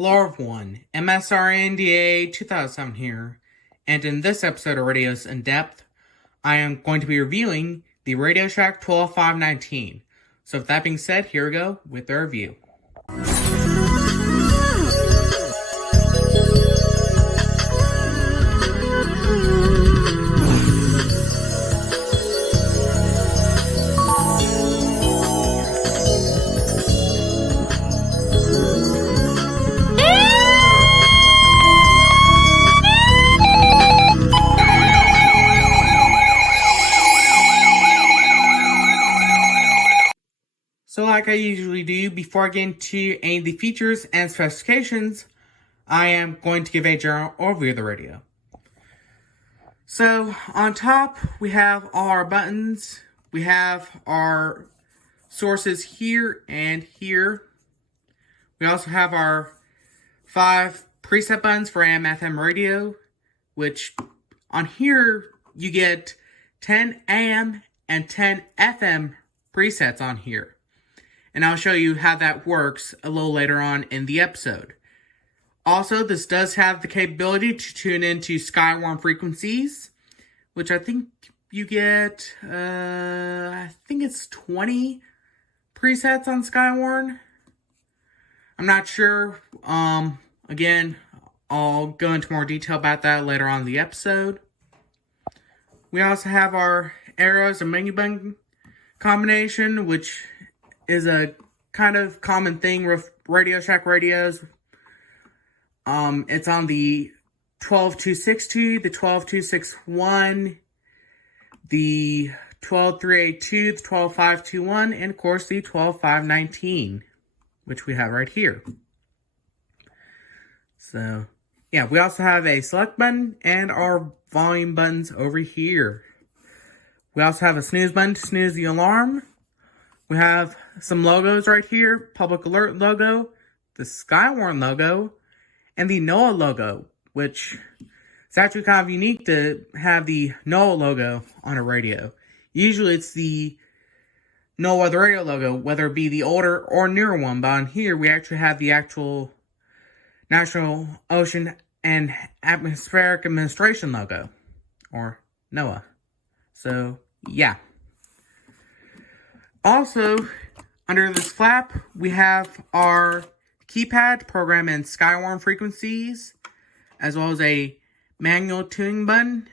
Hello everyone, MSRNDA 2007 here, and in this episode of Radio's In Depth, I am going to be reviewing the Radio Shack 12519. So with that being said, here we go with the review. So like I usually do, before I get into any of the features and specifications, I am going to give a general overview of the radio. So on top, we have all our buttons. We have our sources here and here. We also have our 5 preset buttons for AM/FM radio, which on here you get 10 AM and 10 FM presets on here. And I'll show you how that works a little later on in the episode. Also, this does have the capability to tune into Skywarn frequencies, which I think you get, I think it's 20 presets on Skywarn. I'm not sure. Again, I'll go into more detail about that later on in the episode. We also have our arrows and menu button combination, which is a kind of common thing with Radio Shack radios. It's on the 12262, the 12261, the 12382, the 12521, and of course the 12519, which we have right here. So, yeah, we also have a select button and our volume buttons over here. We also have a snooze button to snooze the alarm. We have some logos right here, Public Alert logo, the Skywarn logo, and the NOAA logo, which is actually kind of unique to have the NOAA logo on a radio. Usually it's the NOAA Weather Radio logo, whether it be the older or newer one, but on here we actually have the actual National Ocean and Atmospheric Administration logo, or NOAA. So, yeah. Also, under this flap, we have our keypad to program in Skywarn frequencies, as well as a manual tuning button,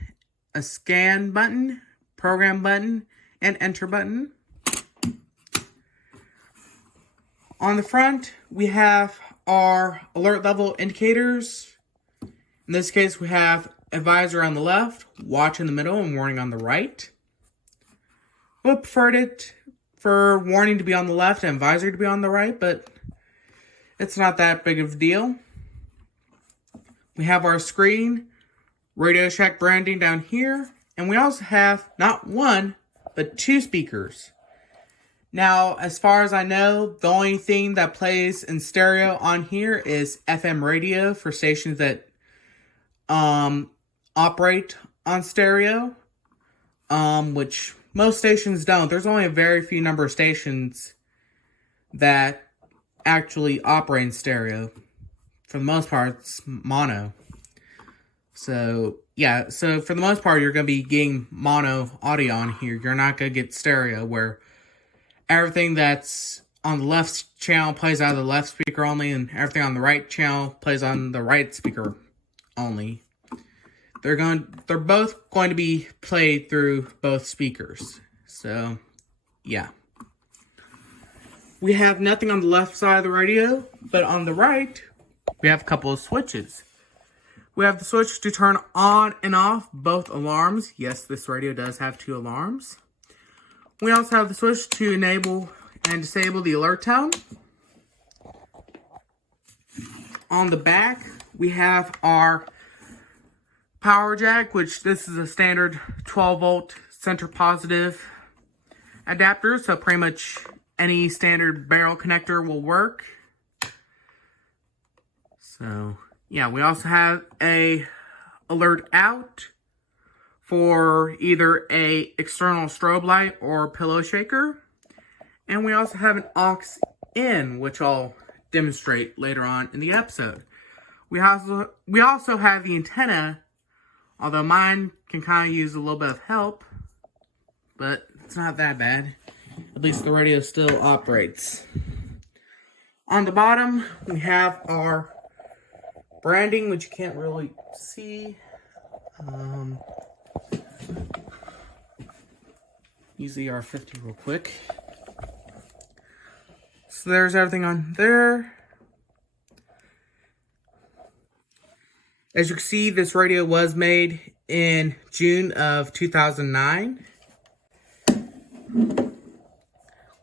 a scan button, program button, and enter button. On the front, we have our alert level indicators. In this case, we have advisor on the left, watch in the middle, and warning on the right. We preferred it for warning to be on the left and advisory to be on the right, but it's not that big of a deal. We have our screen, Radio Shack branding down here, and we also have not one, but 2 speakers. Now, as far as I know, the only thing that plays in stereo on here is FM radio for stations that operate on stereo, which most stations don't. There's only a very few number of stations that actually operate in stereo. For the most part, it's mono. So, yeah. So, for the most part, you're going to be getting mono audio on here. You're not going to get stereo, where everything that's on the left channel plays out of the left speaker only, and everything on the right channel plays on the right speaker only. They're both going to be played through both speakers. So, yeah. We have nothing on the left side of the radio, but on the right, we have a couple of switches. We have the switch to turn on and off both alarms. Yes, this radio does have 2 alarms. We also have the switch to enable and disable the alert tone. On the back, we have our power jack, which this is a standard 12 volt center positive adapter, so pretty much any standard barrel connector will work. So, yeah, we also have a alert out for either a external strobe light or pillow shaker. And we also have an aux in, which I'll demonstrate later on in the episode. We also have the antenna, although mine can kind of use a little bit of help, but it's not that bad. At least the radio still operates. On the bottom, we have our branding, which you can't really see. Use the R50 real quick. So there's everything on there. As you can see, this radio was made in June of 2009.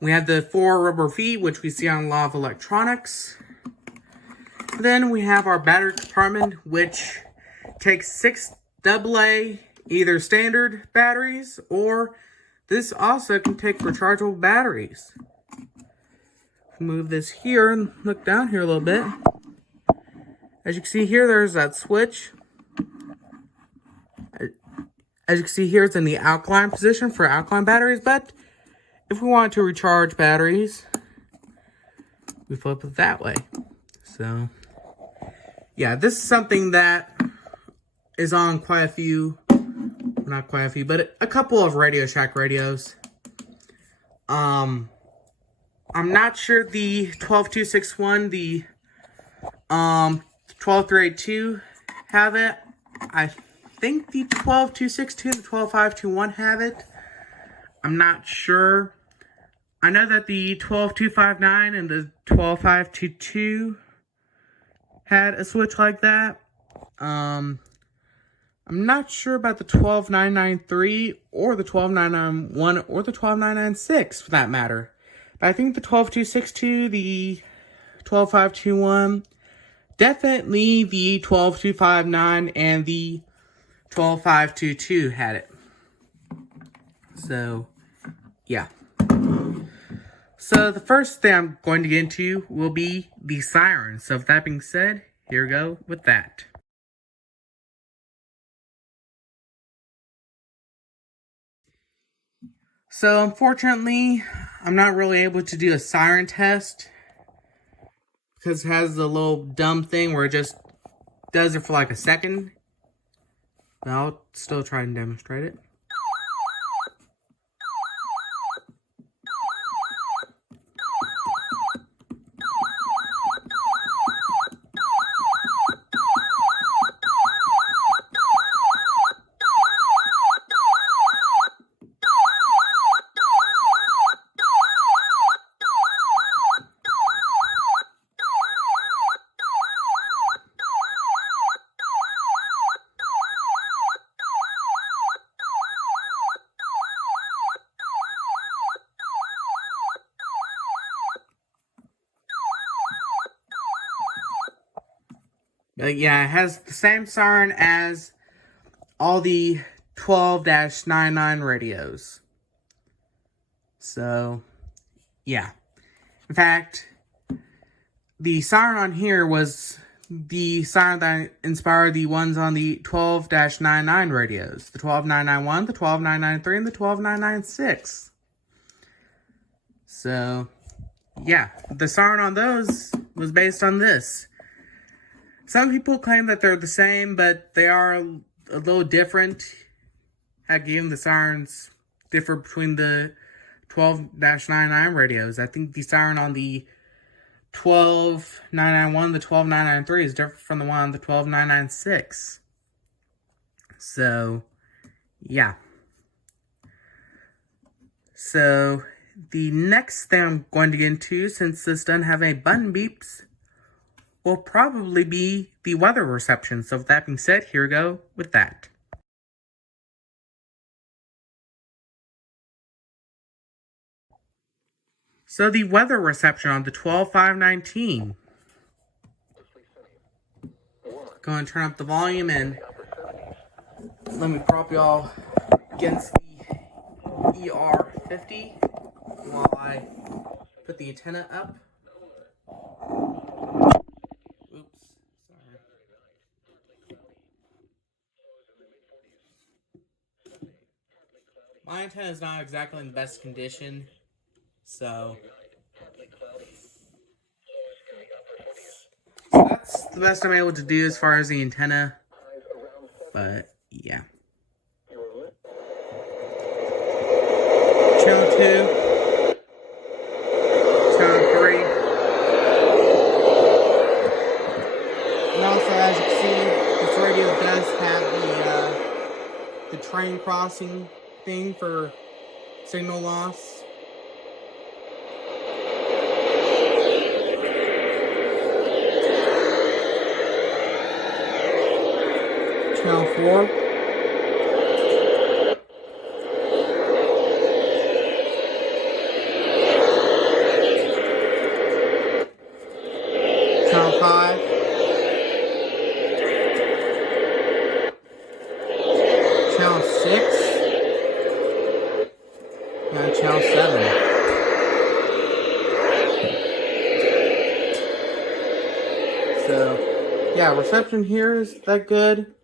We have the 4 rubber feet, which we see on a lot of electronics. Then we have our battery compartment, which takes 6 AA, either standard batteries, or this also can take rechargeable batteries. Move this here and look down here a little bit. As you can see here, there's that switch. As you can see here, it's in the alkaline position for alkaline batteries, but if we want to recharge batteries, we flip it that way. So, yeah, this is something that is on quite a few, not quite a few, but a couple of Radio Shack radios. I'm not sure the 12261, the 12382 have it. I think the 12262 and the 12521 have it. I'm not sure. I know that the 12259 and the 12522 had a switch like that. I'm not sure about the 12993 or the 12991 or the 12996 for that matter. But I think the 12262, the 12521, definitely the 12259 and the 12522 had it. So, yeah. So the first thing I'm going to get into will be the Sirens. So with that being said, here we go with that. So unfortunately, I'm not really able to do a siren test because it has a little dumb thing where it just does it for like a second. But I'll still try and demonstrate it. Yeah, it has the same siren as all the 12-99 radios. So, yeah. In fact, the siren on here was the siren that inspired the ones on the 12-99 radios. The 12991, the 12993, and the 12996. So, yeah. The siren on those was based on this. Some people claim that they're the same, but they are a little different. Again, the sirens differ between the 12-99 radios. I think the siren on the 12991, the 12993 is different from the one on the 12996. So, yeah. So, the next thing I'm going to get into, since this doesn't have any button beeps, will probably be the weather reception. So with that being said, here we go with that. So the weather reception on the 12519. Go and turn up the volume and let me prop y'all against the ER50 while I put the antenna up. My antenna is not exactly in the best condition, so That's the best I'm able to do as far as the antenna. But, yeah. Channel 2. Channel 3. And also, as you can see, this radio does have the train crossing thing for signal loss. Channel 4. Channel 5. Channel 6. And Channel 7. So, yeah, reception here is that good.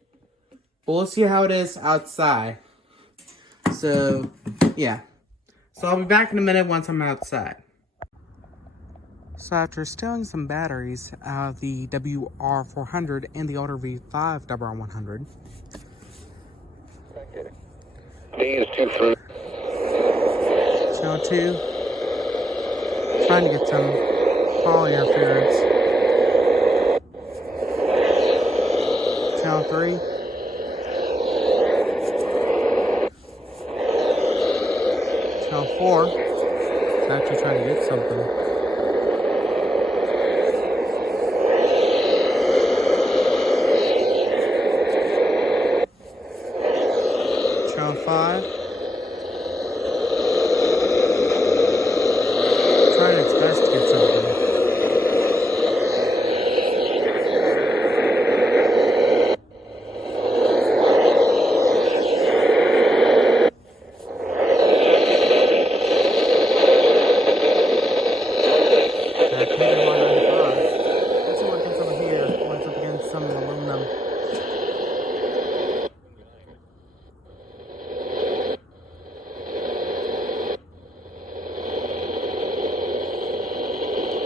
But we'll see how it is outside. So, yeah. So I'll be back in a minute once I'm outside. So after stealing some batteries out of the WR400 and the older V5 WR100. Channel 2. Trying to get some quality interference. Channel 3. Channel 4. It's actually trying to get something. Channel 5. Trying its best to get something.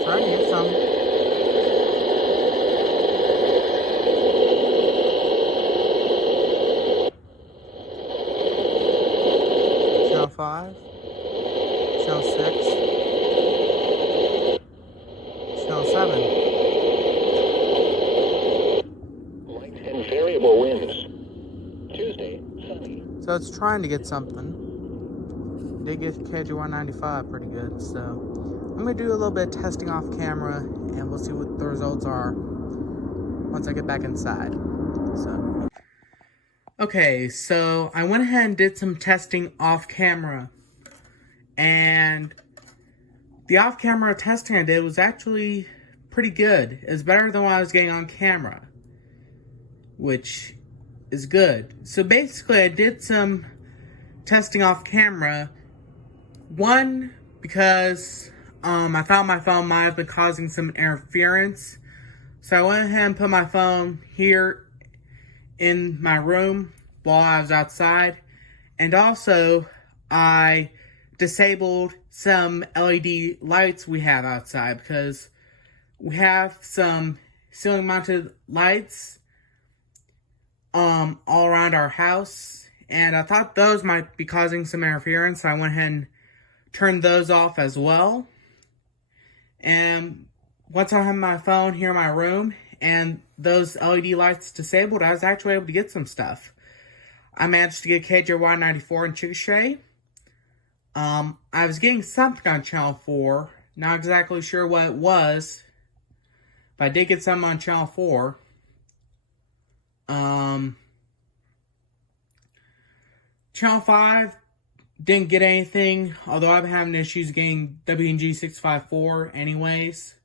Trying to get some. Channel 5. Channel 6. Channel 7. Light and variable winds. Tuesday, sunny. So it's trying to get something. Did get KG195 pretty good, so I'm going to do a little bit of testing off camera, and we'll see what the results are once I get back inside. So, okay, so I went ahead and did some testing off camera, and the off camera testing I did was actually pretty good. It was better than what I was getting on camera, which is good. So basically I did some testing off camera. One, because I thought my phone might have been causing some interference. So I went ahead and put my phone here in my room while I was outside. And also, I disabled some LED lights we have outside because we have some ceiling mounted lights all around our house. And I thought those might be causing some interference. So I went ahead and turned those off as well. And once I had my phone here in my room and those LED lights disabled, I was actually able to get some stuff. I managed to get KJY94 and Chickasha. I was getting something on Channel 4. Not exactly sure what it was, but I did get some on Channel 4. Channel 5 didn't get anything, although I've been having issues getting WNG 654 anyways.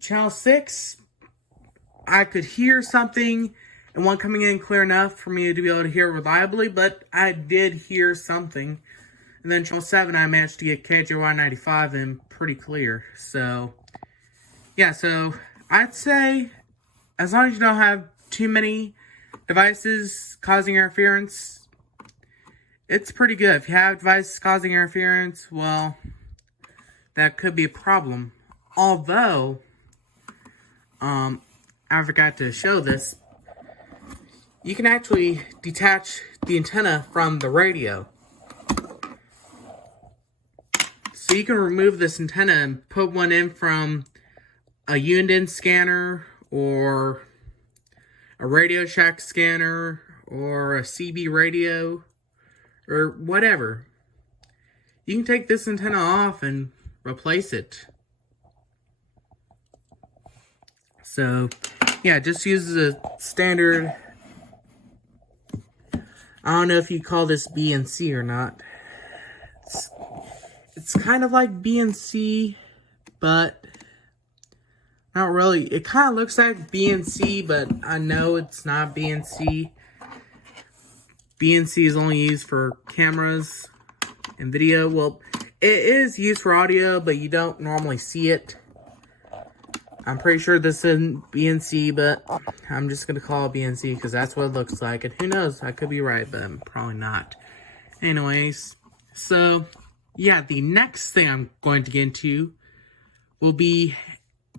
Channel 6, I could hear something and one coming in clear enough for me to be able to hear reliably, but I did hear something. And then Channel 7, I managed to get KJY95 in pretty clear. So, yeah, so I'd say as long as you don't have too many devices causing interference, it's pretty good. If you have devices causing interference, well, that could be a problem. Although, I forgot to show this. You can actually detach the antenna from the radio. So you can remove this antenna and put one in from a Uniden scanner or a Radio Shack scanner or a CB radio or whatever. You can take this antenna off and replace it. So, yeah, just use the standard. I don't know if you call this BNC or not. It's kind of like BNC, but not really. It kind of looks like BNC, but I know it's not BNC. BNC is only used for cameras and video. Well, it is used for audio, but you don't normally see it. I'm pretty sure this isn't BNC, but I'm just going to call it BNC because that's what it looks like. And who knows, I could be right, but I'm probably not. Anyways, so yeah, the next thing I'm going to get into will be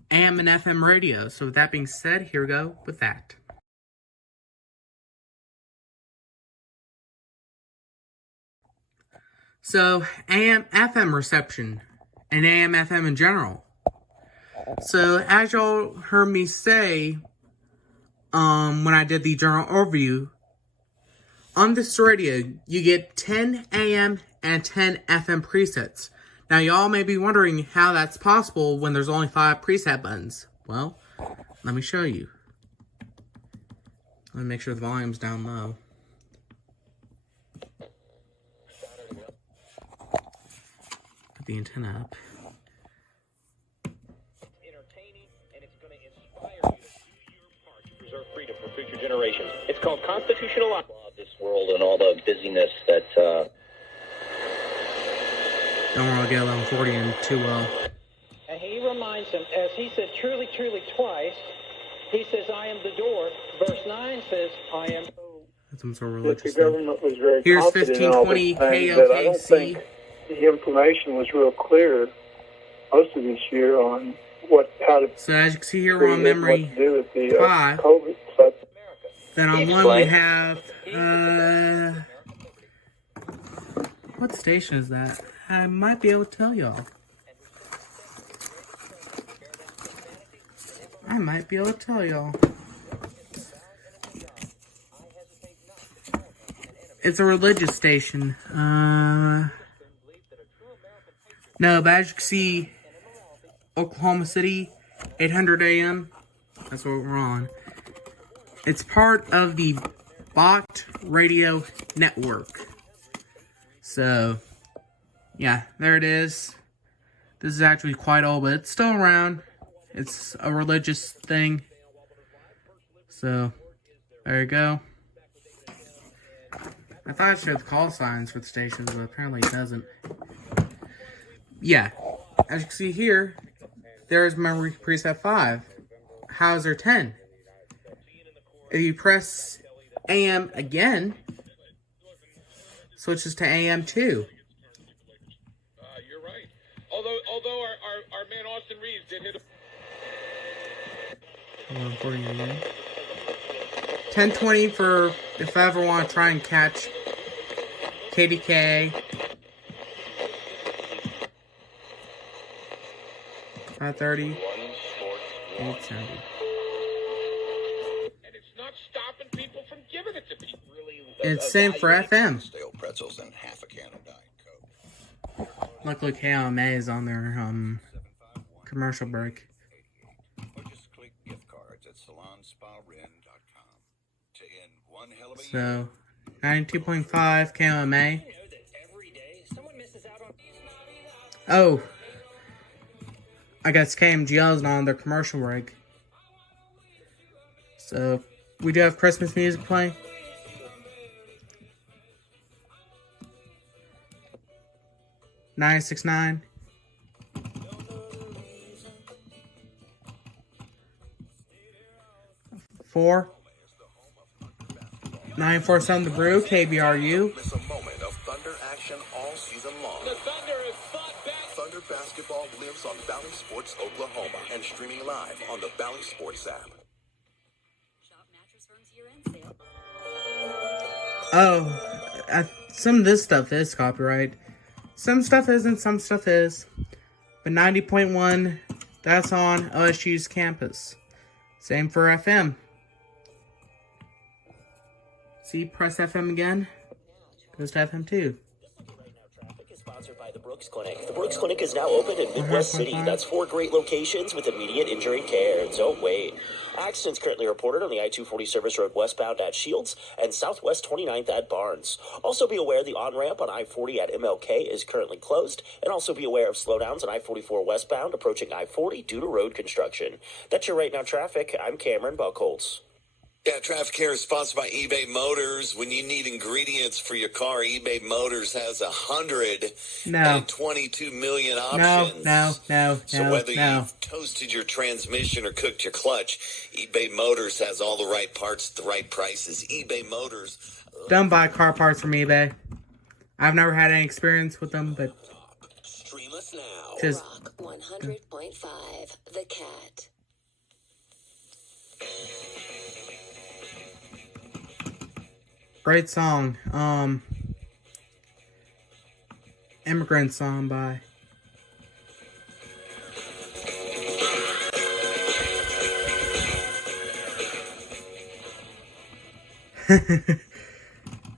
AM and FM radio. So with that being said, here we go with that. So AM FM reception and AM FM in general. So, as y'all heard me say, when I did the general overview, on this radio, you get 10 AM and 10 FM presets. Now, y'all may be wondering how that's possible when there's only 5 preset buttons. Well, let me show you. Let me make sure the volume's down low. Put the antenna up. Freedom for future generations. It's called constitutional law of this world and all the busyness that Don't want to get 1140 in too well. And he reminds them, as he said truly, truly twice, he says, I am the door. Verse 9 says, I am. That's some sort of religious the government was very Here's confident in all 1520 this thing, but I don't KLKC. think the information was real clear most of this year on how to. So as you can see here, we're on memory what to do with the 5. COVID. But Then on 1 we have, what station is that? I might be able to tell y'all. It's a religious station. No, but as you can see, Oklahoma City, 800 AM. That's what we're on. It's part of the Bot Radio Network. So, yeah, there it is. This is actually quite old, but it's still around. It's a religious thing. So, there you go. I thought it showed the call signs for the stations, but apparently it doesn't. Yeah, as you can see here, there's memory preset 5. How's there 10? If you press AM again, switches to AM 2. You're right. Although our man Austin Reeves did hit a 1020 for if I ever want to try and catch KDK. 530. 870. and it's not stopping people from giving it to people. It's same for FM. Stale pretzels and half a can of Diet Coke. Luckily, KOMA is on their commercial break. Or just click gift cards at salonsparin.com to end one hell of a So, 92.5 KOMA. Oh, I guess KMGL is not on their commercial break. So, we do have Christmas music playing. Nine 6-9. Four. 947 The Brew, KBRU. Miss a moment of Thunder action all season long. The Thunder has fought back. Thunder basketball lives Sports on Bally Sports Oklahoma and streaming live on the Bally Sports app. Shop Mattress Firm's year-end sale. Oh, some of this stuff is copyright. Some stuff isn't, some stuff is. But 90.1, that's on OSU's campus. Same for FM. See, press FM again. Goes to FM too. Sponsored by the Brooks Clinic. The Brooks Clinic is now open in Midwest City. That's 4 great locations with immediate injury care. Don't wait. Accidents currently reported on the I-240 Service Road westbound at Shields and Southwest 29th at Barnes. Also be aware the on-ramp on I-40 at MLK is currently closed, and also be aware of slowdowns on I-44 westbound approaching I-40 due to road construction. That's your Right Now Traffic. I'm Cameron Buckholz. Yeah, Traffic here is sponsored by eBay Motors. When you need ingredients for your car, eBay Motors has 122 million options. So whether you've toasted your transmission or cooked your clutch, eBay Motors has all the right parts at the right prices. eBay Motors. Don't buy car parts from eBay. I've never had any experience with them, but stream us now. Just Rock 100.5, The Cat. great song. Immigrant Song by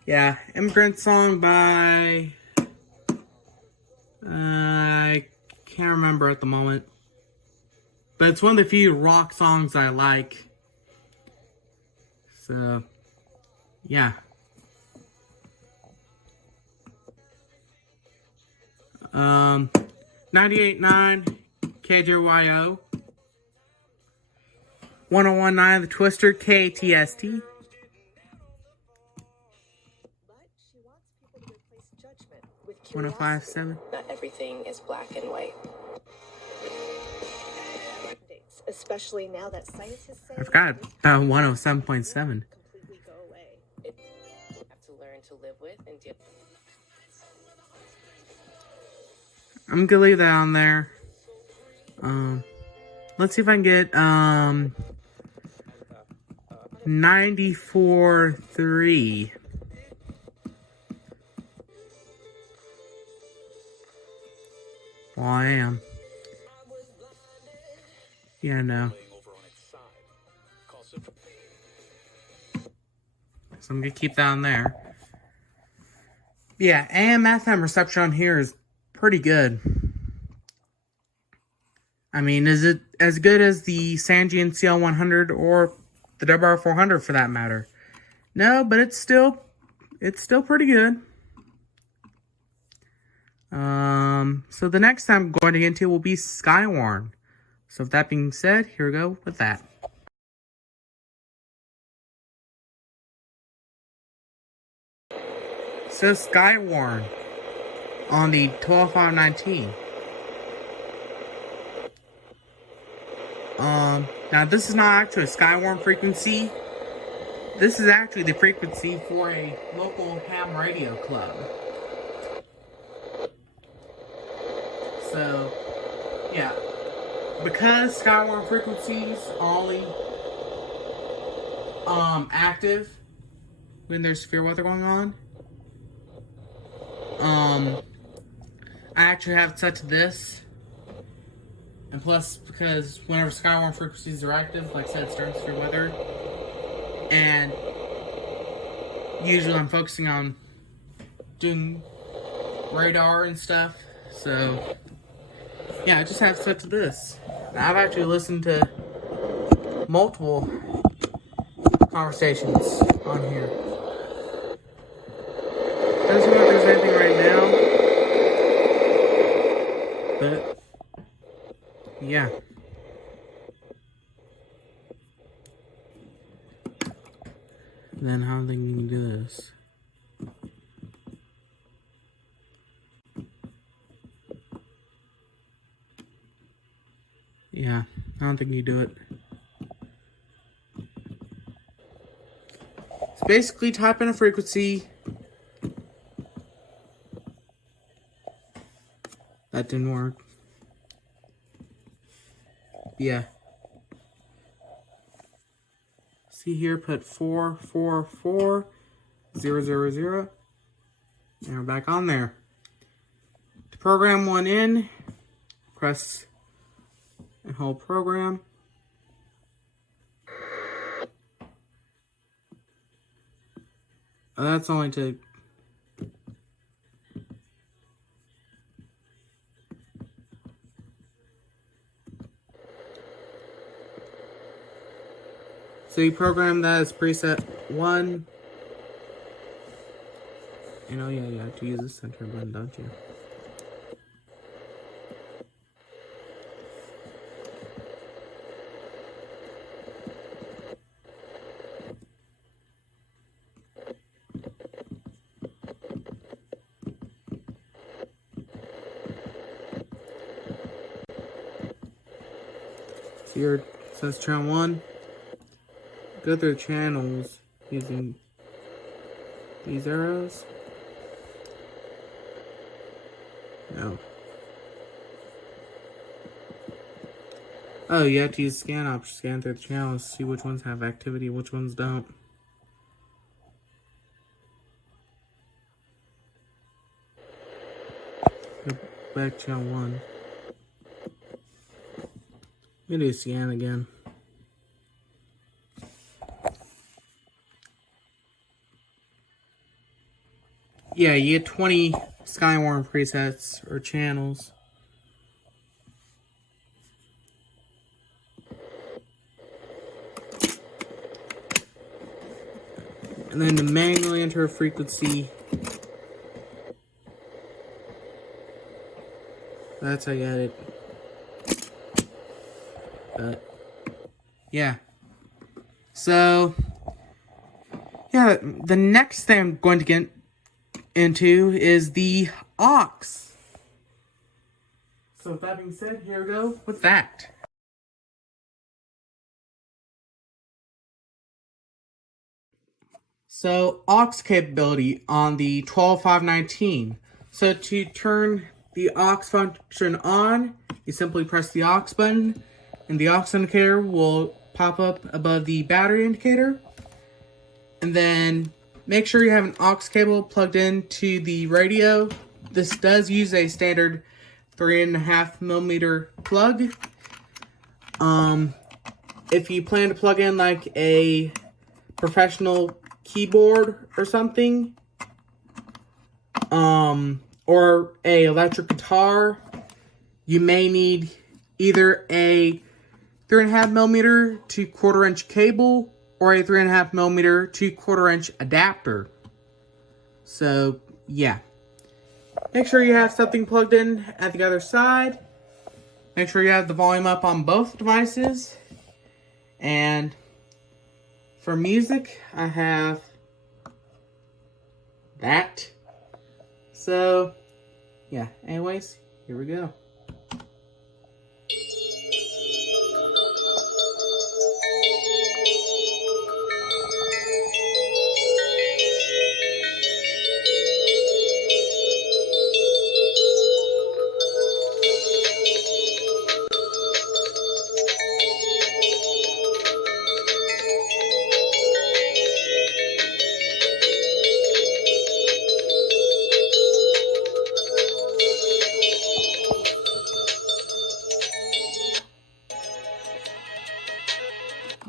yeah, Immigrant Song by I can't remember at the moment. But it's one of the few rock songs I like. So yeah. 98.9 KJYO, 101.9 The Twister KTST. But she wants people to replace judgment with curiosity. 105.7. Not everything is black and white. Especially now that scientists say I forgot about 107.7. completely go away. You have to learn to live with and deal. I'm gonna leave that on there. Let's see if I can get 94.3. Well, I am. Yeah, no. So I'm gonna keep that on there. Yeah, AM FM reception on here is pretty good. I mean, is it as good as the Sangean CL100 or the WR400 for that matter? No, but it's still pretty good. So the next time I'm going to get into will be Skywarn. So with that being said, here we go with that. So Skywarn on the 12519. Now this is not actually a Skywarn frequency. This is actually the frequency for a local ham radio club. So, yeah. Because Skywarn frequencies are only active when there's severe weather going on, I actually have it set to this. And plus, because whenever Skywarn frequencies are active, like I said, it's during severe weather. And usually I'm focusing on doing radar and stuff. So, yeah, I just have it set to this. And I've actually listened to multiple conversations on here. Doesn't look like there's anything right now. But yeah. Then how are they going to do this? Yeah, I don't think you do it. So basically type in a frequency. That didn't work. Yeah. See here, put 444000. And we're back on there. To program one in, press and hold program. That's only to so you program that as preset 1. And oh yeah, you have to use the center button, don't you? So here says channel 1. Go through channels using these arrows. No. Oh, you have to use scan option, scan through the channels, see which ones have activity, which ones don't. Go back to channel 1. I'm gonna do scan again. Yeah, you get 20 Skywarn presets or channels. And then to manually enter a frequency, that's how you get it. But yeah. So yeah, the next thing I'm going to get into is the aux. So with that being said, here we go with that. So aux capability on the 12519. So to turn the aux function on, you simply press the aux button and the aux indicator will pop up above the battery indicator. And then make sure you have an aux cable plugged into the radio. This does use a standard 3.5mm plug. If you plan to plug in like a professional keyboard or something, or a electric guitar, you may need either a 3.5mm to 1/4 inch cable or a 3.5mm to 1/4 inch adapter. So yeah, make sure you have something plugged in at the other side. Make sure you have the volume up on both devices. And for music, I have that. So yeah, anyways, here we go.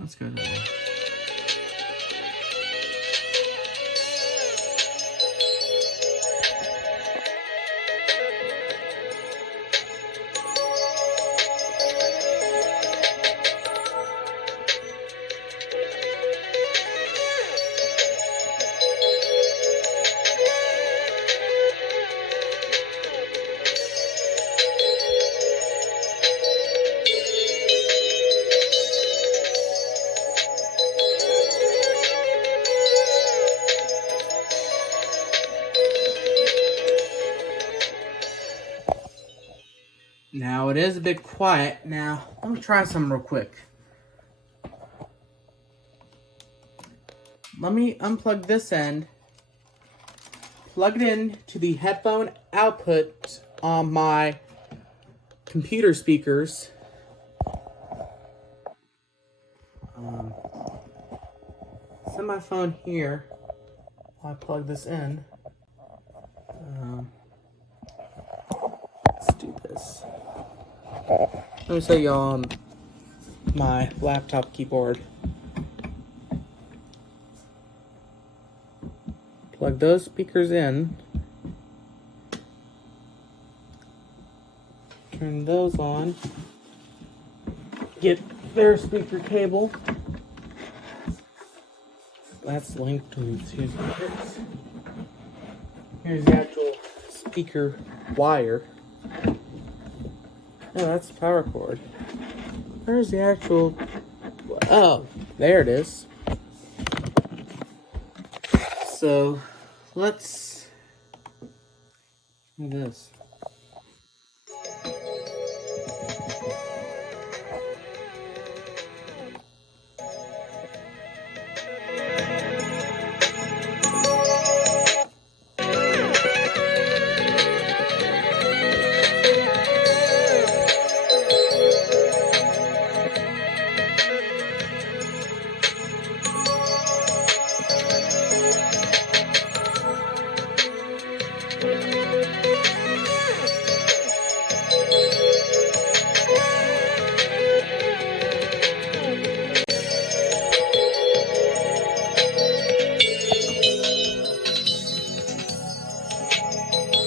Let's go to that. Now it is a bit quiet. Now let me try some real quick. Let me unplug this end, plug it in to the headphone output on my computer speakers, Set my phone here. I plug this in. Let's do this. Let me show y'all my laptop keyboard. Plug those speakers in. Turn those on. Get their speaker cable. That's linked to these. Here's the actual speaker wire. Oh, that's the power cord. Where's the actual... Oh, there it is. So, let's do this.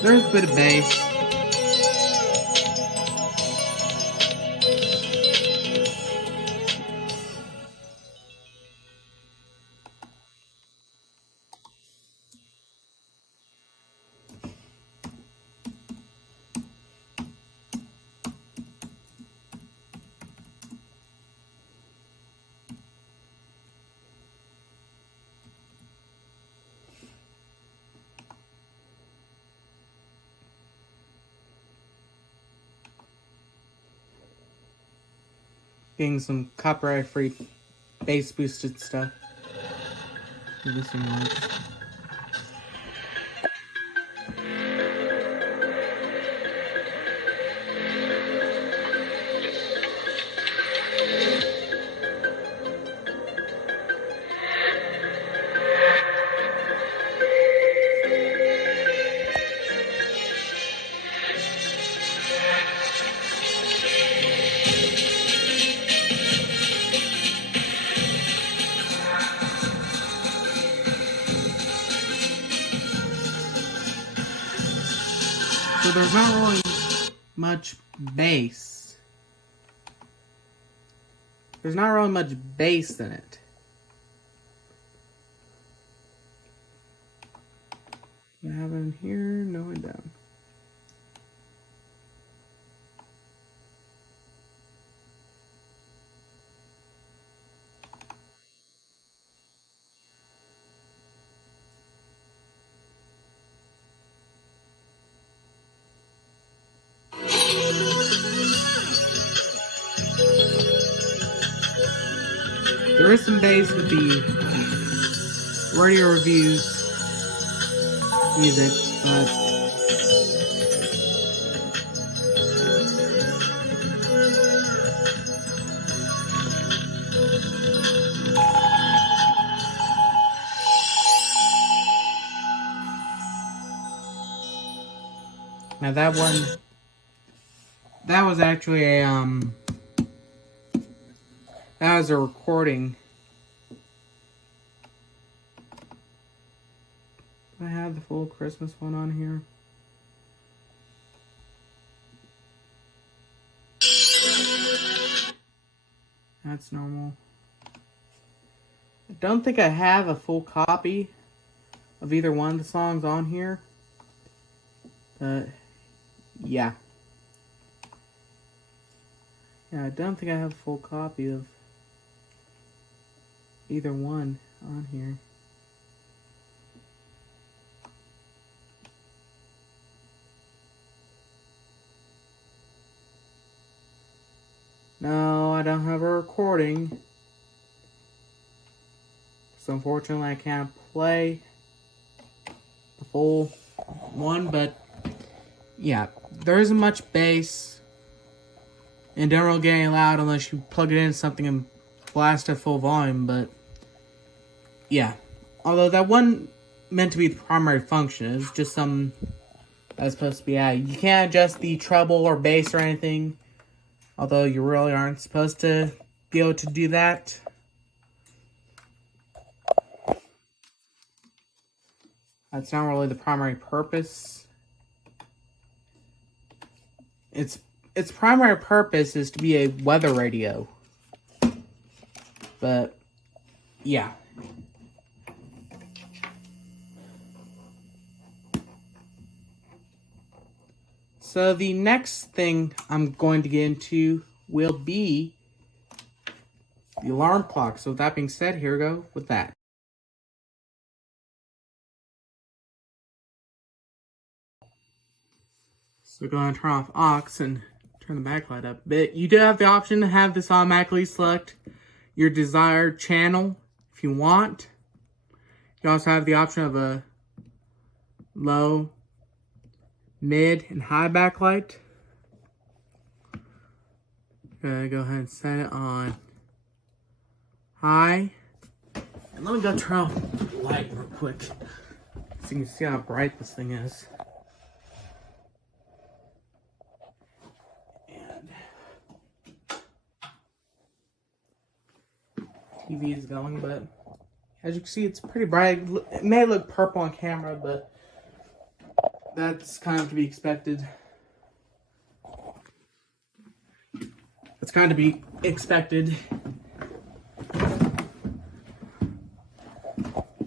There's a bit of bass. Getting some copyright-free bass-boosted stuff. Releasing lights. So there's not really much bass. There's not really much bass in it. You have it in here? No, I don't. There is some bass with the radio reviews music, but now that one, that was actually a that was a recording. Do I have the full Christmas one on here? That's normal. I don't think I have a full copy of either one of the songs on here. But, yeah. Yeah, I don't think I have a full copy of either one on here. No, I don't have a recording. So unfortunately I can't play the full one, but yeah, there isn't much bass. And don't really get any loud unless you plug it in something and blast at full volume, but yeah. Although that wasn't meant to be the primary function, it was just something that's supposed to be added. You can't adjust the treble or bass or anything, although you really aren't supposed to be able to do that. That's not really the primary purpose. Its primary purpose is to be a weather radio. But yeah. So the next thing I'm going to get into will be the alarm clock. So with that being said, here we go with that. So go ahead and turn off aux and turn the backlight up. But you do have the option to have this automatically select your desired channel if you want. You also have the option of a low, mid, and high backlight. Okay, go ahead and set it on high. And let me go turn off the light real quick so you can see how bright this thing is. TV is going, but as you can see, it's pretty bright. It may look purple on camera, but that's kind of to be expected. It's kind of to be expected.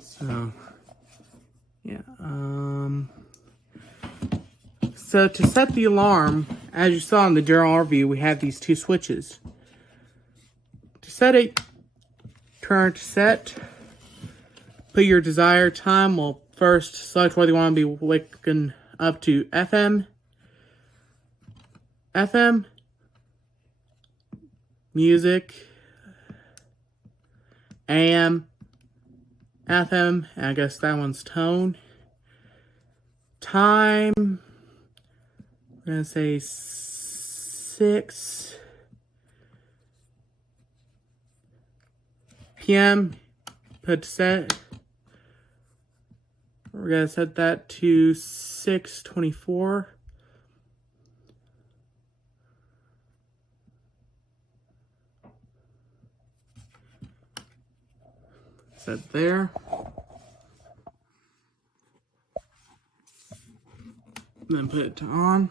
So, yeah. So to set the alarm, as you saw in the JR view, we have these two switches. To set it, turn to set. Put your desired time. Well, first select whether you want to be waking up to FM, music, AM, FM, and I guess that one's tone. Time, we're going to say 6 p.m. Put to set. We're going to set that to 6:24. Set there. Then put it to on.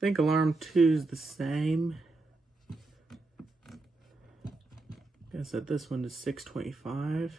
I think alarm 2 is the same. I set this one to 6:25.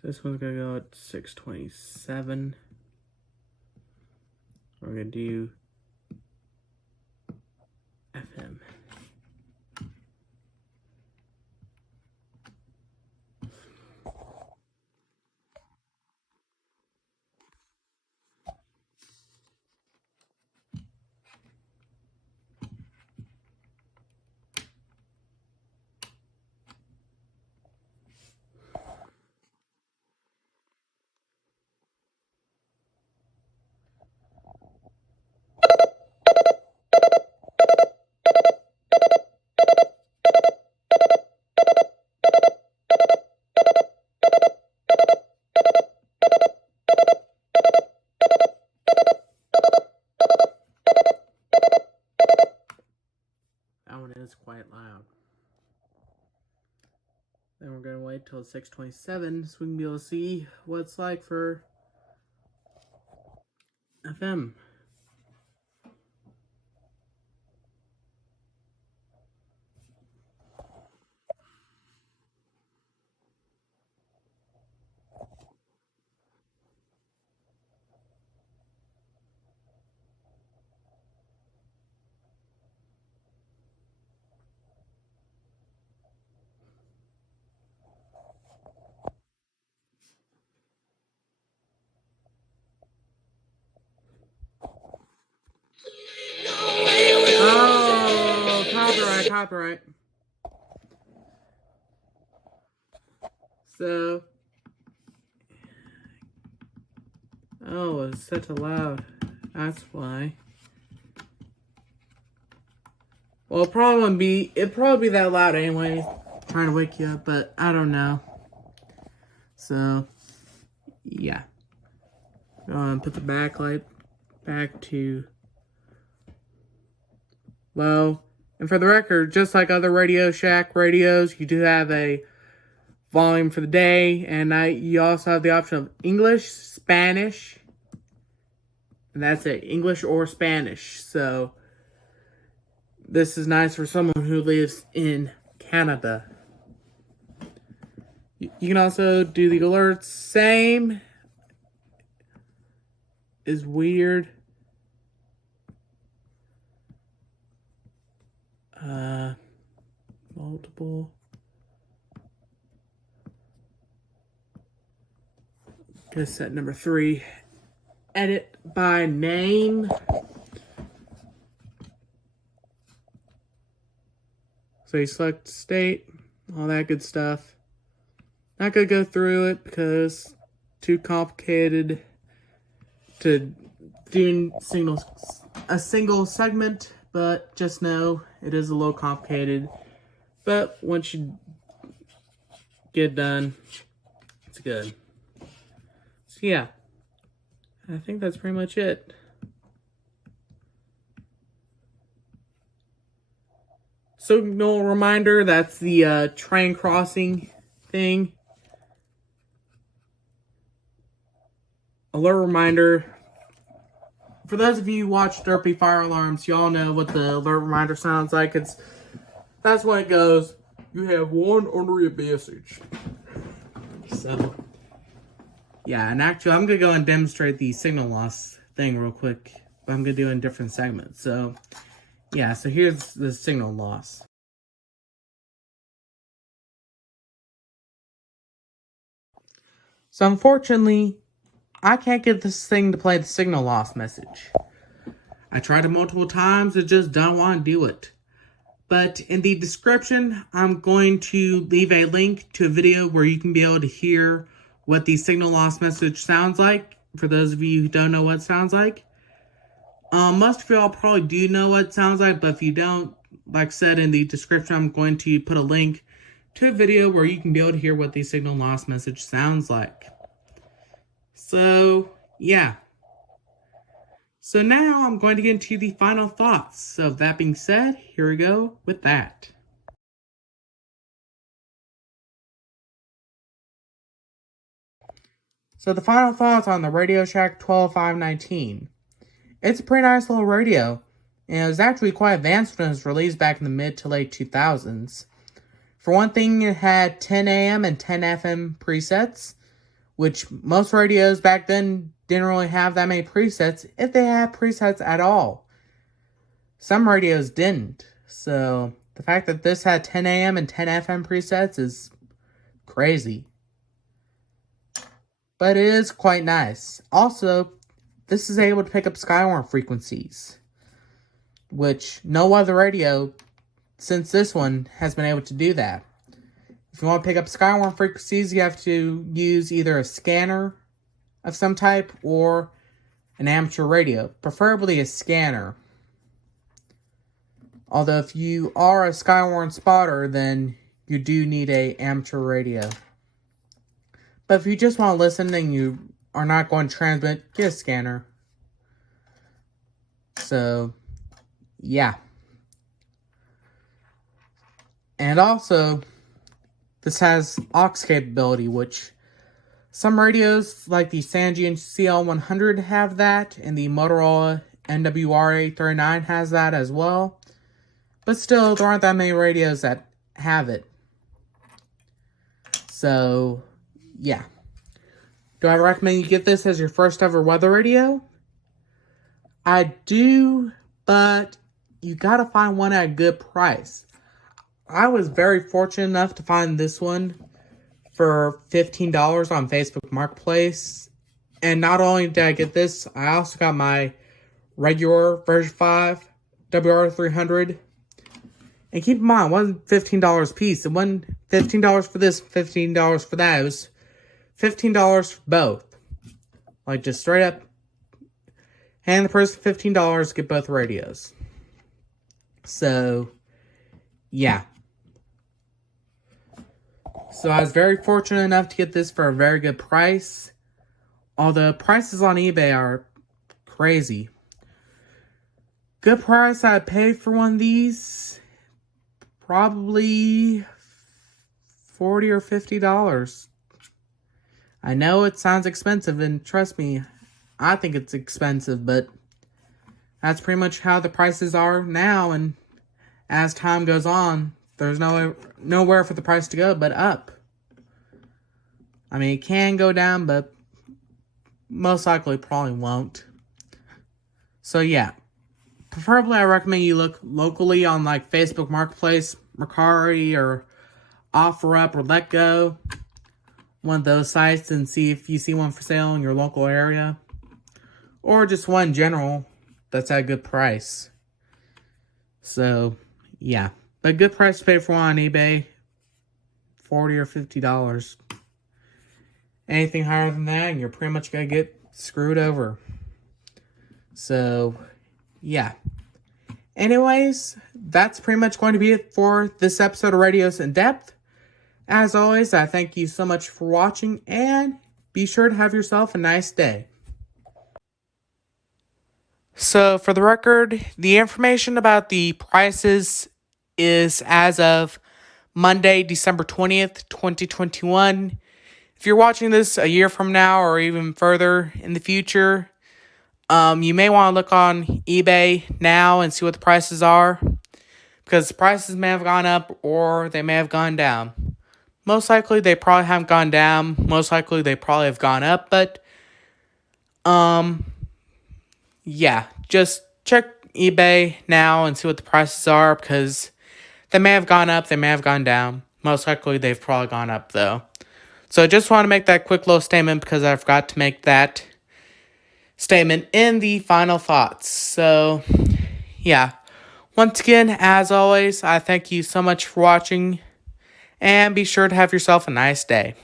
So this one's gonna go at 6:27. We're gonna do FM. is quite loud. Then we're going to wait till 6:27 so we can be able to see what it's like for FM. Oh, copyright. So, oh, it's such a loud. That's why. Well, it'd probably be that loud anyway. Trying to wake you up, but I don't know. So, yeah. Put the backlight back to low. And for the record, just like other Radio Shack radios, you do have a volume for the day, and you also have the option of English, Spanish, and that's it, English or Spanish. So this is nice for someone who lives in Canada. You can also do the alerts. Same is weird. Multiple. Gonna set number 3. Edit by name. So you select state, all that good stuff. Not gonna go through it because too complicated to do a single segment, but just know it is a little complicated. But once you get done, it's good. So yeah, I think that's pretty much it. Signal reminder, that's the train crossing thing. Alert reminder. For those of you who watch Derpy Fire Alarms, y'all know what the alert reminder sounds like. That's when it goes, you have one unread message. So, yeah, and actually, I'm going to go and demonstrate the signal loss thing real quick. But I'm going to do it in different segments. So, yeah, so here's the signal loss. So, unfortunately, I can't get this thing to play the signal loss message. I tried it multiple times, it just don't want to do it. But in the description, I'm going to leave a link to a video where you can be able to hear what the signal loss message sounds like. For those of you who don't know what it sounds like. Most of y'all probably do know what it sounds like, but if you don't, like I said in the description, I'm going to put a link to a video where you can be able to hear what the signal loss message sounds like. So, yeah. So now I'm going to get into the final thoughts. So that being said, here we go with that. So the final thoughts on the Radio Shack 12519. It's a pretty nice little radio, and it was actually quite advanced when it was released back in the mid to late 2000s. For one thing, it had 10 AM and 10 FM presets, which most radios back then didn't really have that many presets, if they had presets at all. Some radios didn't, so the fact that this had 10 AM and 10 FM presets is crazy. But it is quite nice. Also, this is able to pick up Skywarn frequencies, which no other radio since this one has been able to do that. If you want to pick up Skywarn frequencies, you have to use either a scanner of some type or an amateur radio, preferably a scanner. Although if you are a Skywarn spotter, then you do need an amateur radio. But if you just want to listen and you are not going to transmit, get a scanner. So, yeah. And also, this has aux capability, which some radios like the Sangean CL100 have that, and the Motorola NWRA39 has that as well. But still, there aren't that many radios that have it. So, yeah. Do I recommend you get this as your first ever weather radio? I do, but you gotta find one at a good price. I was very fortunate enough to find this one for $15 on Facebook Marketplace. And not only did I get this, I also got my regular version 5 WR300. And keep in mind, it wasn't $15 a piece. It wasn't $15 for this, $15 for that. It was $15 for both. Like, just straight up hand the person $15, get both radios. So, yeah. So I was very fortunate enough to get this for a very good price. Although prices on eBay are crazy. Good price I paid for one of these, probably $40 or $50. I know it sounds expensive, and trust me, I think it's expensive, but that's pretty much how the prices are now, and as time goes on, there's nowhere for the price to go but up. I mean, it can go down, but most likely probably won't. So yeah, preferably I recommend you look locally on like Facebook Marketplace, Mercari, or OfferUp or LetGo. One of those sites, and see if you see one for sale in your local area. Or just one in general that's at a good price. So, yeah. But good price to pay for one on eBay. $40 or $50. Anything higher than that, and you're pretty much going to get screwed over. So, yeah. Anyways, that's pretty much going to be it for this episode of Radios in Depth. As always, I thank you so much for watching, and be sure to have yourself a nice day. So, for the record, the information about the prices is as of Monday, December 20th, 2021. If you're watching this a year from now or even further in the future, you may want to look on eBay now and see what the prices are, because the prices may have gone up or they may have gone down. Most likely, they probably haven't gone down. Most likely, they probably have gone up. But, yeah. Just check eBay now and see what the prices are, because they may have gone up, they may have gone down. Most likely, they've probably gone up, though. So, just want to make that quick little statement, because I forgot to make that statement in the final thoughts. So, yeah. Once again, as always, I thank you so much for watching. And be sure to have yourself a nice day.